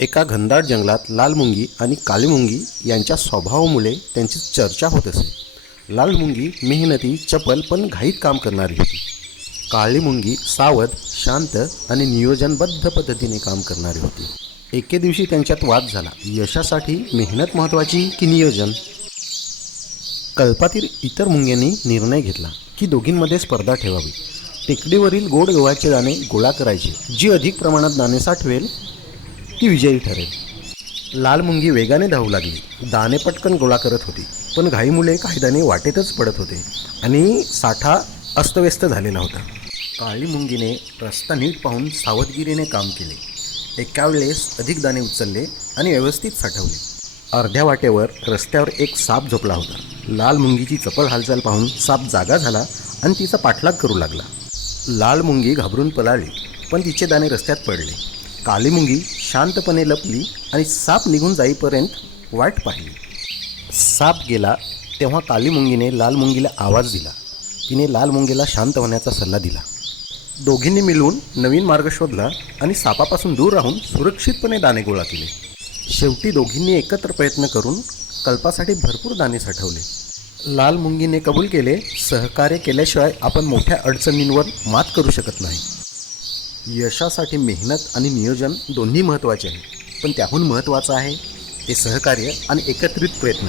एका घनदाट जंगलात लाल मुंगी आणि काळी मुंगी यांच्या स्वभावामुळे त्यांची चर्चा होत असे. लाल मुंगी मेहनती, चपल पण घाईत काम करणारी होती. काळी मुंगी सावध, शांत आणि नियोजनबद्ध पद्धतीने काम करणारी होती. एके दिवशी त्यांच्यात वाद झाला. यशासाठी मेहनत महत्त्वाची की नियोजन? कल्पातील इतर मुंग्यांनी निर्णय घेतला की दोघींमध्ये स्पर्धा ठेवावी. टेकडीवरील गोड गव्हाचे दाणे गोळा करायचे. जी अधिक प्रमाणात दाणे साठवेल ती विजयी ठरेल. लाल मुंगी वेगाने धावू लागली. दाणे पटकन गोळा करत होती, पण घाईमुळे काही दाणे वाटेतच पडत होते आणि साठा अस्तव्यस्त झालेला होता. काळी मुंगीने रस्ता नीट पाहून सावधगिरीने काम केले. एका वेळेस अधिक दाणे उचलले आणि व्यवस्थित साठवले. अर्ध्या वाटेवर रस्त्यावर एक साप झोपला होता. लाल मुंगीची चपळ हालचाल पाहून साप जागा झाला आणि तिचा पाठलाग करू लागला. लाल मुंगी घाबरून पळाली, पण तिचे दाणे रस्त्यात पडले. काळी मुंगी शांतपणे लपली आणि साप निघून जाईपर्यंत वाट पाहिली. साप गेला तेव्हा काळी मुंगीने लाल मुंगीला आवाज दिला. तिने लाल मुंगीला शांत होण्याचा सल्ला दिला. दोघींनी मिळून नवीन मार्ग शोधला आणि सापापासून दूर राहून सुरक्षितपणे दाणे गोळा केले. शेवटी दोघींनी एकत्र प्रयत्न करून कल्पासाठी भरपूर दाणे साठवले. लाल मुंगीने कबूल केले, सहकार्य केल्याशिवाय आपण मोठ्या अडचणींवर मात करू शकत नाही. यशासाठी मेहनत आणि नियोजन दोन्ही महत्त्वाचे आहे, पण त्याहून महत्त्वाचं आहे ते सहकार्य आणि एकत्रित प्रयत्न.